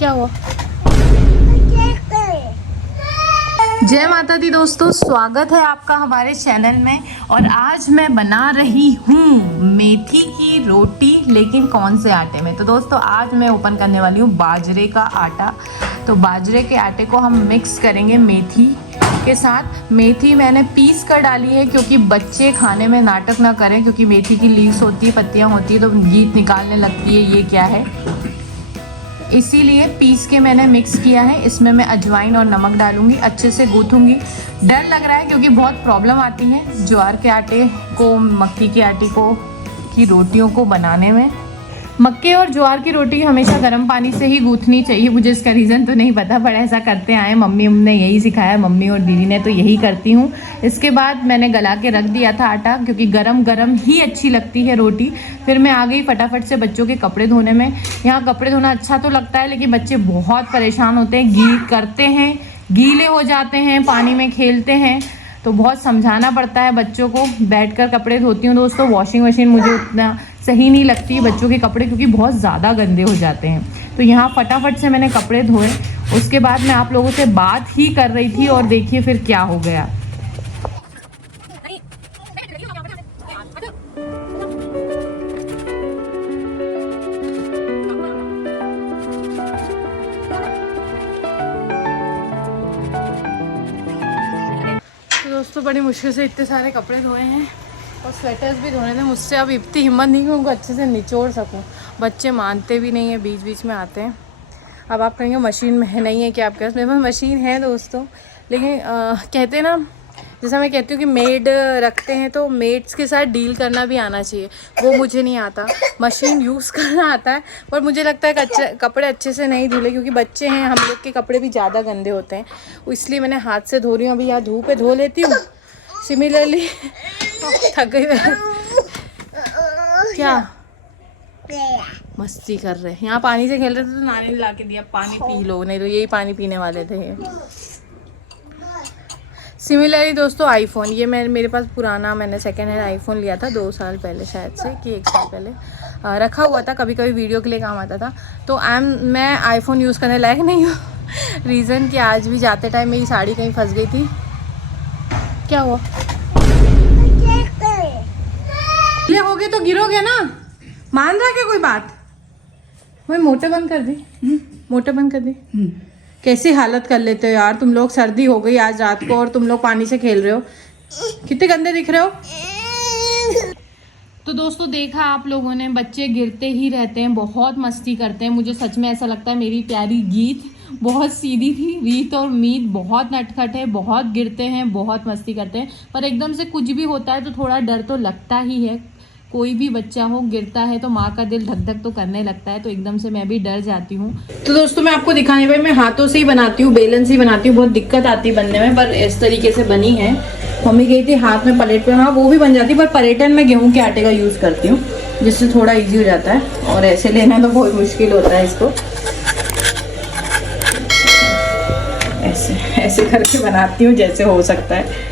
क्या हुआ? जय माता दी दोस्तों, स्वागत है आपका हमारे चैनल में। और आज मैं बना रही हूँ मेथी की रोटी, लेकिन कौन से आटे में। तो दोस्तों आज मैं ओपन करने वाली हूँ बाजरे का आटा। तो बाजरे के आटे को हम मिक्स करेंगे मेथी के साथ। मेथी मैंने पीस कर डाली है क्योंकि बच्चे खाने में नाटक ना करें, क्योंकि मेथी की लीव्स होती है, पत्तियाँ होती है तो गीत निकालने लगती है ये क्या है, इसीलिए पीस के मैंने मिक्स किया है। इसमें मैं अजवाइन और नमक डालूंगी, अच्छे से गूँथूंगी। डर लग रहा है क्योंकि बहुत प्रॉब्लम आती है ज्वार के आटे को, मक्की के आटे को की रोटियों को बनाने में। मक्के और ज्वार की रोटी हमेशा गर्म पानी से ही गूँथनी चाहिए। मुझे इसका रीज़न तो नहीं पता, पर ऐसा करते आए, मम्मी ने यही सिखाया, मम्मी और दीदी ने, तो यही करती हूँ। इसके बाद मैंने गला के रख दिया था आटा, क्योंकि गरम गरम ही अच्छी लगती है रोटी। फिर मैं आ गई फटाफट से बच्चों के कपड़े धोने में। यहाँ कपड़े धोना अच्छा तो लगता है, लेकिन बच्चे बहुत परेशान होते हैं, गीले हो जाते हैं, पानी में खेलते हैं, तो बहुत समझाना पड़ता है बच्चों को। बैठकर कपड़े धोती हूँ दोस्तों। वॉशिंग मशीन मुझे उतना सही नहीं लगती है बच्चों के कपड़े, क्योंकि बहुत ज़्यादा गंदे हो जाते हैं। तो यहाँ फटाफट से मैंने कपड़े धोए। उसके बाद मैं आप लोगों से बात ही कर रही थी और देखिए फिर क्या हो गया। दोस्तों बड़ी मुश्किल से इतने सारे कपड़े धोए हैं और स्वेटर्स भी धोने थे मुझसे। अब इतनी हिम्मत नहीं कि उनको अच्छे से निचोड़ सकूं। बच्चे मानते भी नहीं है, बीच बीच में आते हैं। अब आप कहेंगे मशीन में नहीं है क्या आपके पास? मेरे पास मशीन है दोस्तों, लेकिन कहते हैं ना, जैसा मैं कहती हूँ कि मेड रखते हैं तो मेड्स के साथ डील करना भी आना चाहिए। वो मुझे नहीं आता। मशीन यूज़ करना आता है, पर मुझे लगता है कि कपड़े अच्छे से नहीं धुले, क्योंकि बच्चे हैं, हम लोग के कपड़े भी ज़्यादा गंदे होते हैं, इसलिए मैंने हाथ से धो रही हूँ। अभी यहाँ धूप पे धो लेती हूँ। सिमिलरली थक गई क्या मस्ती कर रहे हैं। यहाँ पानी से खेल रहे थे तो नानी ने ला के दिया, पानी पी लो, नहीं तो यही पानी पीने वाले थे। सिमिलरली दोस्तों आईफोन, ये मेरे पास पुराना, मैंने सेकेंड हैंड आईफोन लिया था 2 साल पहले, शायद से कि 1 साल पहले रखा हुआ था, कभी कभी वीडियो के लिए काम आता था। तो मैं आईफोन यूज़ करने लायक नहीं हूँ। रीज़न कि आज भी जाते टाइम मेरी साड़ी कहीं फंस गई थी। क्या हुआ? हो गए तो गिरोगे ना, मान रहा क्या कोई बात? वही मोटर बंद कर दी, मोटर बंद कर दी। कैसी हालत कर लेते हो यार तुम लोग। सर्दी हो गई आज रात को और तुम लोग पानी से खेल रहे हो, कितने गंदे दिख रहे हो। तो दोस्तों देखा आप लोगों ने, बच्चे गिरते ही रहते हैं, बहुत मस्ती करते हैं। मुझे सच में ऐसा लगता है मेरी प्यारी गीत बहुत सीधी थी। रीत और मीत बहुत नटखट है, बहुत गिरते हैं, बहुत मस्ती करते हैं, पर एकदम से कुछ भी होता है तो थोड़ा डर तो लगता ही है। कोई भी बच्चा हो गिरता है तो माँ का दिल धक धक तो करने लगता है, तो एकदम से मैं भी डर जाती हूँ। तो दोस्तों मैं आपको दिखाने भाई, मैं हाथों से ही बनाती हूँ, बेलन से ही बनाती हूँ। बहुत दिक्कत आती है बनने में, पर इस तरीके से बनी है। मम्मी गई थी हाथ में पलेट पे, हाँ वो भी बन जाती है, पर पलेटन में गेहूं के आटे का यूज करती हूँ, जिससे थोड़ा ईजी हो जाता है। और ऐसे लेना तो बहुत मुश्किल होता है इसको। ऐसे ऐसे करके बनाती हूँ जैसे हो सकता है।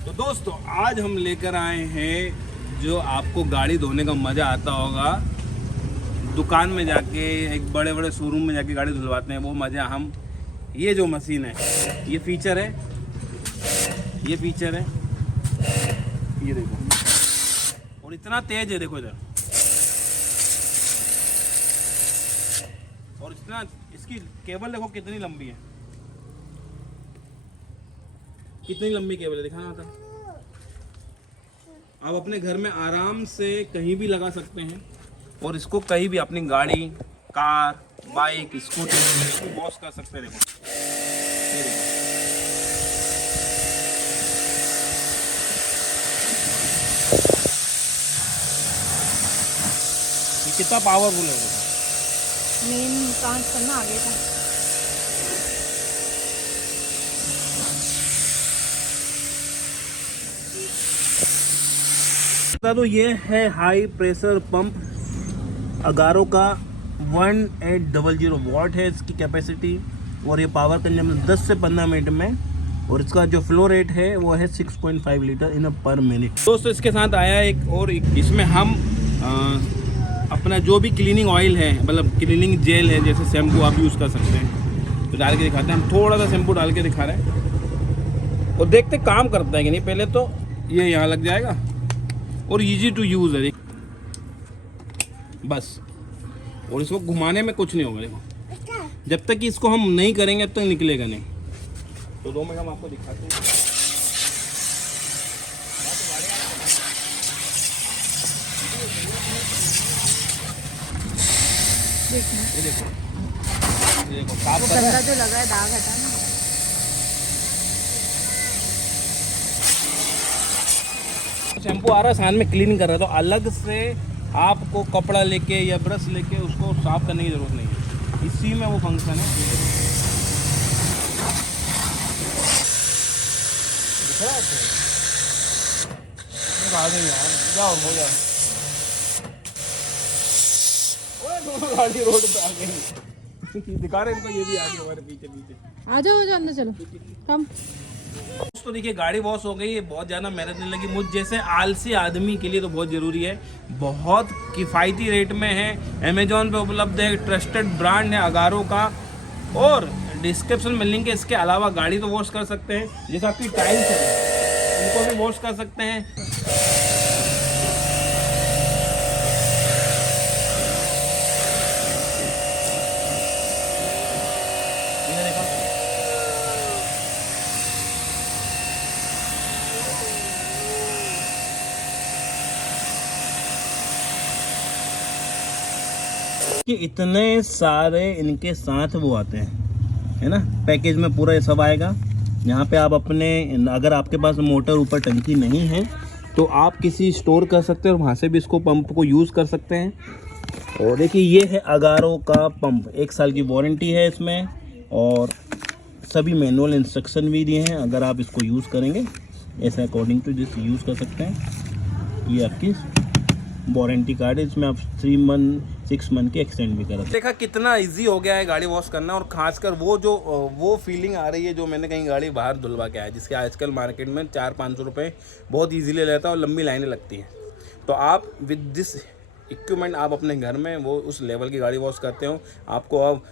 तो दोस्तों आज हम लेकर आए हैं, जो आपको गाड़ी धोने का मज़ा आता होगा, दुकान में जाके, एक बड़े बड़े शोरूम में जाके गाड़ी धुलवाते हैं, वो मज़ा हम, ये जो मशीन है, ये फीचर है, ये फीचर है, ये देखो, और इतना तेज है, देखो इधर, और इतना, इसकी केबल देखो कितनी लंबी है, कितनी लंबी केबल है, दिखाना था। आप अपने घर में आराम से कहीं भी लगा सकते हैं, और इसको कहीं भी अपनी गाड़ी, कार, बाइक, स्कूटी इसको वॉश कर सकते हैं। देखो ये कितना पावरफुल है। मेन काम करना आगे था। तो ये है हाई प्रेशर पंप अगारो का 1800 वॉट है इसकी कैपेसिटी, और ये पावर कंजम्पशन 10 से 15 मिनट में, और इसका जो फ्लो रेट है वो है 6.5 लीटर इन पर मिनट। दोस्तों इसके साथ आया एक और, इसमें हम अपना जो भी क्लीनिंग ऑयल है, मतलब क्लीनिंग जेल है, जैसे शैम्पू आप यूज़ कर सकते हैं, तो डाल के दिखाते हैं। हम थोड़ा सा शैम्पू डाल के दिखा रहे हैं और देखते काम करता है कि नहीं। पहले तो ये यहाँ लग जाएगा और इजी टू यूज़ है बस, और इसको घुमाने में कुछ नहीं होगा। देखो जब तक कि इसको हम नहीं करेंगे तब तक निकलेगा नहीं। तो 2 मिनट हम आपको दिखाते हैं। ये देखो साफ कर रहा है। जो लगा है दाग हटा ना। शैम्पू आ रहा है साथ में क्लीन कर रहा है, तो अलग से आपको कपड़ा लेके या ब्रश लेके उसको साफ करने की जरूरत नहीं है, इसी में वो फंक्शन है। जाओ हो जाओ, दोनों गाड़ी रोड पे आ गई। दिखा रहे हैं इनको, ये भी आ गए हमारे पीछे पीछे। आ जाओ अंदर चलो कम। तो देखिए गाड़ी वॉश हो गई है, बहुत ज़्यादा मेहनत नहीं लगी। मुझ जैसे आलसी आदमी के लिए तो बहुत ज़रूरी है। बहुत किफ़ायती रेट में है, अमेजोन पे उपलब्ध है, ट्रस्टेड ब्रांड है अगारो का, और डिस्क्रिप्शन में लिंक है। इसके अलावा गाड़ी तो वॉश कर सकते हैं, जैसे आपकी टाइल्स है उनको भी वॉश कर सकते हैं। कि इतने सारे इनके साथ वो आते हैं, है ना, पैकेज में पूरा ये सब आएगा। यहाँ पे आप अपने, अगर आपके पास मोटर ऊपर टंकी नहीं है तो आप किसी स्टोर कर सकते हैं और वहाँ से भी इसको पंप को यूज़ कर सकते हैं। और देखिए ये है अगारो का पंप, 1 साल की वारंटी है इसमें, और सभी मैनुअल इंस्ट्रक्शन भी दिए हैं। अगर आप इसको यूज़ करेंगे ऐसे अकॉर्डिंग टू जिस यूज़ कर सकते हैं। ये आपकी वारंटी कार्ड है, इसमें आप 3 मंथ 6 मंथ के एक्सटेंड भी कर। देखा कितना इजी हो गया है गाड़ी वॉश करना, और खासकर वो फीलिंग आ रही है जो मैंने कहीं गाड़ी बाहर धुलवा के आया, जिसके आजकल मार्केट में 400-500 रुपये बहुत इजीली लेता है और लंबी लाइनें लगती हैं। तो आप विद दिस इक्विपमेंट आप अपने घर में वो उस लेवल की गाड़ी वॉश करते हो। आपको अब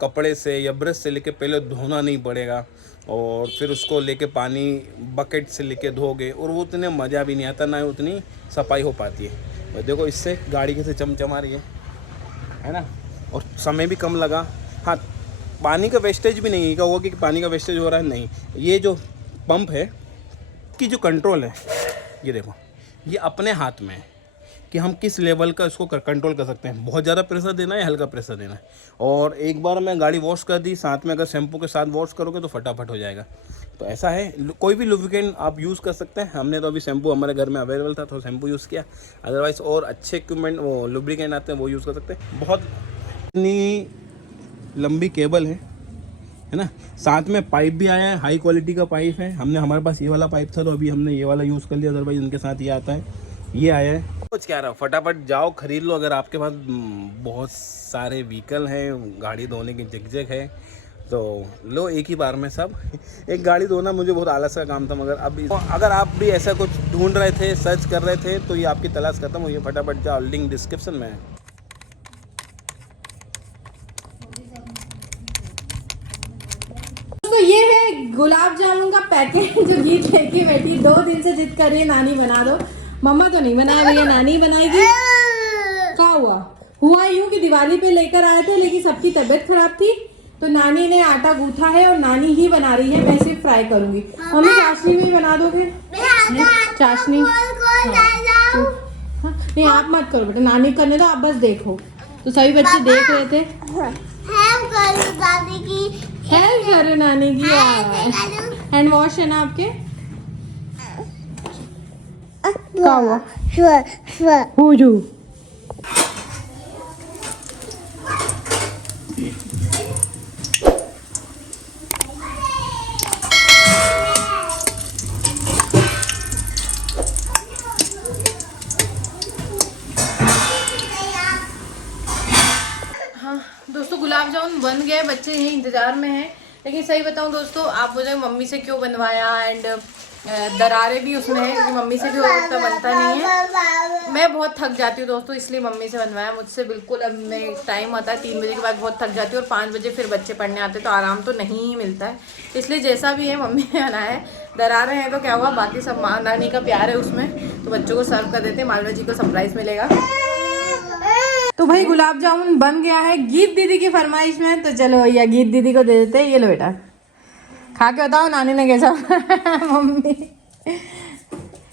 कपड़े से या ब्रश से लेके पहले धोना नहीं पड़ेगा, और फिर उसको लेके पानी बकेट से लेके धोगे, और वो उतने मज़ा भी नहीं आता, ना उतनी सफाई हो पाती है। और देखो इससे गाड़ी कैसे चमचमा रही है ना, और समय भी कम लगा। हाँ, पानी का वेस्टेज भी नहीं होगा कि पानी का वेस्टेज हो रहा है, नहीं। ये जो पंप है कि जो कंट्रोल है, ये देखो ये अपने हाथ में है कि हम किस लेवल का इसको कंट्रोल कर सकते हैं। बहुत ज़्यादा प्रेशर देना है या हल्का प्रेशर देना है। और एक बार मैं गाड़ी वॉश कर दी, साथ में अगर शैम्पू के साथ वॉश करोगे तो फटाफट हो जाएगा। तो ऐसा है, कोई भी लुब्रिकेंट आप यूज़ कर सकते हैं। हमने तो अभी शैम्पू हमारे घर में अवेलेबल था तो शैम्पू यूज़ किया, अदरवाइज़ और अच्छे इक्विपमेंट वो लुब्रिकेंट आते हैं वो यूज़ कर सकते हैं। बहुत इतनी लंबी केबल है ना, साथ में पाइप भी आया है, हाई क्वालिटी का पाइप है। हमारे पास ये वाला पाइप था तो अभी हमने ये वाला यूज़ कर लिया, अदरवाइज़ इनके साथ ये आता है, ये आया है। कुछ कह रहा, फटाफट जाओ खरीद लो। अगर आपके पास बहुत सारे व्हीकल हैं, गाड़ी धोने की झकझक है, तो लो एक ही बार में सब। एक गाड़ी धोना मुझे बहुत आलस का काम था, मगर अब अगर आप भी ऐसा कुछ ढूंढ रहे थे, सर्च कर रहे थे, तो ये आपकी तलाश खत्म हुई है। फटाफट जाओ, लिंक डिस्क्रिप्शन में है। तो ये है गुलाब जामुन का पैकेट जो गीत लेके बैठी, 2 दिन से जिद कर रही है नानी बना दो। मम्मा तो नहीं बना रही है, नानी बनाएगी। क्या हुआ यूं कि दिवाली पे लेकर आए थे, लेकिन सबकी तबीयत खराब थी तो नानी ने आटा गूंथा है और नानी ही बना रही है। मैं सिर्फ फ्राई करूंगी। मम्मी चाशनी में ही बना दोगे? चाशनी हाँ, नहीं आप मत करो बेटा, नानी करने दो, आप बस देखो। तो सभी बच्चे देख रहे थे। हेल्प करो नानी की। हैंड वॉश है ना आपके? क्या हुआ? हो जो हाँ दोस्तों, गुलाब जामुन बन गए, बच्चे यही इंतजार में हैं। लेकिन सही बताऊं दोस्तों, आप बोले मम्मी से क्यों बनवाया, एंड दरारें भी उसमें है क्योंकि मम्मी से भी उतना बनता नहीं है। मैं बहुत थक जाती हूँ दोस्तों, इसलिए मम्मी से बनवाया। मुझसे बिल्कुल, अब मैं टाइम आता है 3 बजे के बाद बहुत थक जाती हूँ, और 5 बजे फिर बच्चे पढ़ने आते तो आराम तो नहीं ही मिलता है। इसलिए जैसा भी है मम्मी ने बनाया है। दरारें हैं तो क्या हुआ, बाकी सब माँ नानी का प्यार है उसमें, तो बच्चों को सर्व कर देते हैं। मालवा जी को सरप्राइज मिलेगा। तो भाई गुलाब जामुन बन गया है गीत दीदी की फरमाइश में, तो चलो भैया गीत दीदी को दे देते हैं। ये लो बेटा, खा के बताओ नानी ने कैसा। मम्मी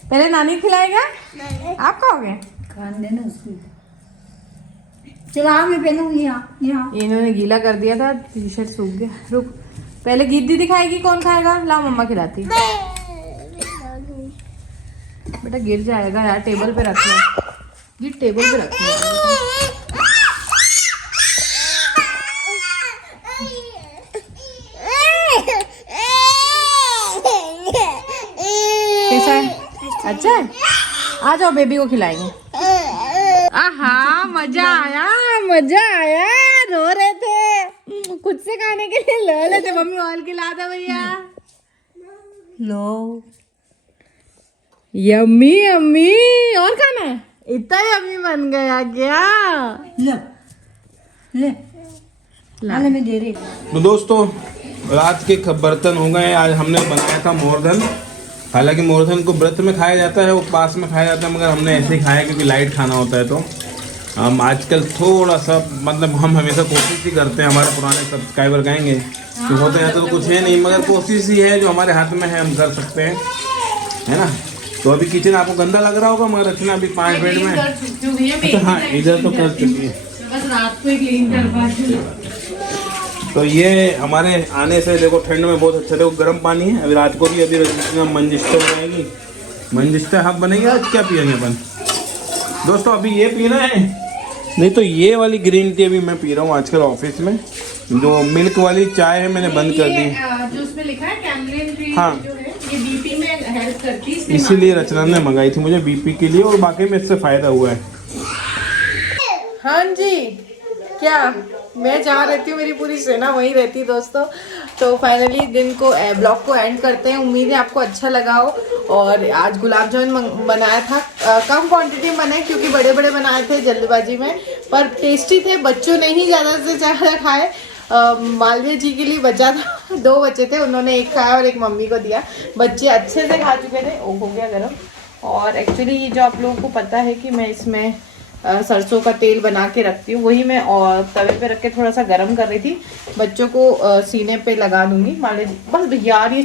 पहले नानी खिलाएगा, आप खाओगे? खान देना उसको। चला मैं पहनूंगी यहाँ यहाँ। इन्होंने गीला कर दिया था, टी शर्ट सूख गया। रुक, पहले गीत दीदी खाएगी, कौन खाएगा? ला मम्मा खिलाती। बेटा गिर जाएगा यार, टेबल पे रख लो। गीत टेबल पे रख लो। कैसा है? अच्छा है? आ जाओ, बेबी को खिलाएंगे। आहा, मजा आया, मजा आया। रो रहे थे, खुद से खाने के लिए लो लेते। मम्मी और खिला दो भैया। लो, यम्मी यम्मी। और खाना है? इतना यम्मी बन गया क्या? ले ले ले मैं दे रही। तो दोस्तों, रात के बर्तन हो गए। आज हमने बनाया था मोरधन। हालांकि मोरधन को व्रत में खाया जाता है, उपवास में खाया जाता है, मगर हमने ऐसे ही खाया क्योंकि लाइट खाना होता है। तो हम आजकल थोड़ा सा, मतलब हम हमेशा कोशिश ही करते हैं, हमारे पुराने सब्सक्राइबर कहेंगे कि होते हैं तो कुछ है नहीं, मगर कोशिश ही है, जो हमारे हाथ में है हम कर सकते हैं, है ना। तो अभी किचन आपको गंदा लग रहा होगा, मगर रखना अभी 5 मिनट में। अच्छा हाँ, इधर तो कर चुकी है, बस रात को ही क्लीन कर पाती। तो ये हमारे आने से देखो ठंड में बहुत अच्छा, देखो गर्म पानी है। अभी रात को भी अभी मंजिस्टर बनाएगी, मंजिस्टर हाफ बनेगी। आज क्या पियेंगे अपन दोस्तों? अभी ये पीना है, नहीं तो ये वाली ग्रीन टी अभी मैं पी रहा हूँ आजकल ऑफिस में। जो मिल्क वाली चाय है मैंने बंद कर दी। जो उसमें लिखा है कैमलिन ट्री, हाँ, जो है ये बीपी में हेल्प करती है, इसीलिए रचना ने मंगाई थी मुझे बीपी के लिए, और बाकी में इससे फायदा हुआ है। हाँ जी, क्या मैं जहाँ रहती हूँ मेरी पूरी सेना वहीं रहती है दोस्तों। तो फाइनली दिन को ब्लॉग को एंड करते हैं। उम्मीद है आपको अच्छा लगा हो। और आज गुलाब जामुन बनाया था, कम क्वांटिटी में बनाए क्योंकि बड़े बड़े बनाए थे जल्दबाजी में, पर टेस्टी थे। बच्चों ने ही ज़्यादा से ज़्यादा खाए। मालवीय जी के लिए बचा था, 2 बच्चे थे, उन्होंने एक खाया और एक मम्मी को दिया। बच्चे अच्छे से खा चुके थे। ओ हो गया गरम। और एक्चुअली ये जो आप लोगों को पता है कि मैं इसमें सरसों का तेल बना के रखती हूँ, वही मैं और तवे पे रख के थोड़ा सा गर्म कर रही थी। बच्चों को सीने पे लगा दूंगी। मान लीजिए बस यार, ये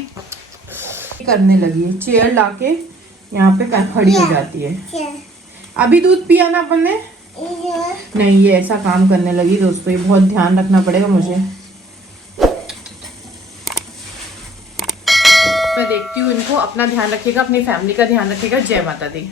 करने लगी है, चेयर लाके यहाँ पे खड़ी हो जाती है। अभी दूध पिया ना अपन ने? नहीं, ये ऐसा काम करने लगी दोस्तों, ये बहुत ध्यान रखना पड़ेगा मुझे। मैं देखती हूँ इनको, अपना ध्यान रखिएगा, अपनी फैमिली का ध्यान रखिएगा। जय माता दी।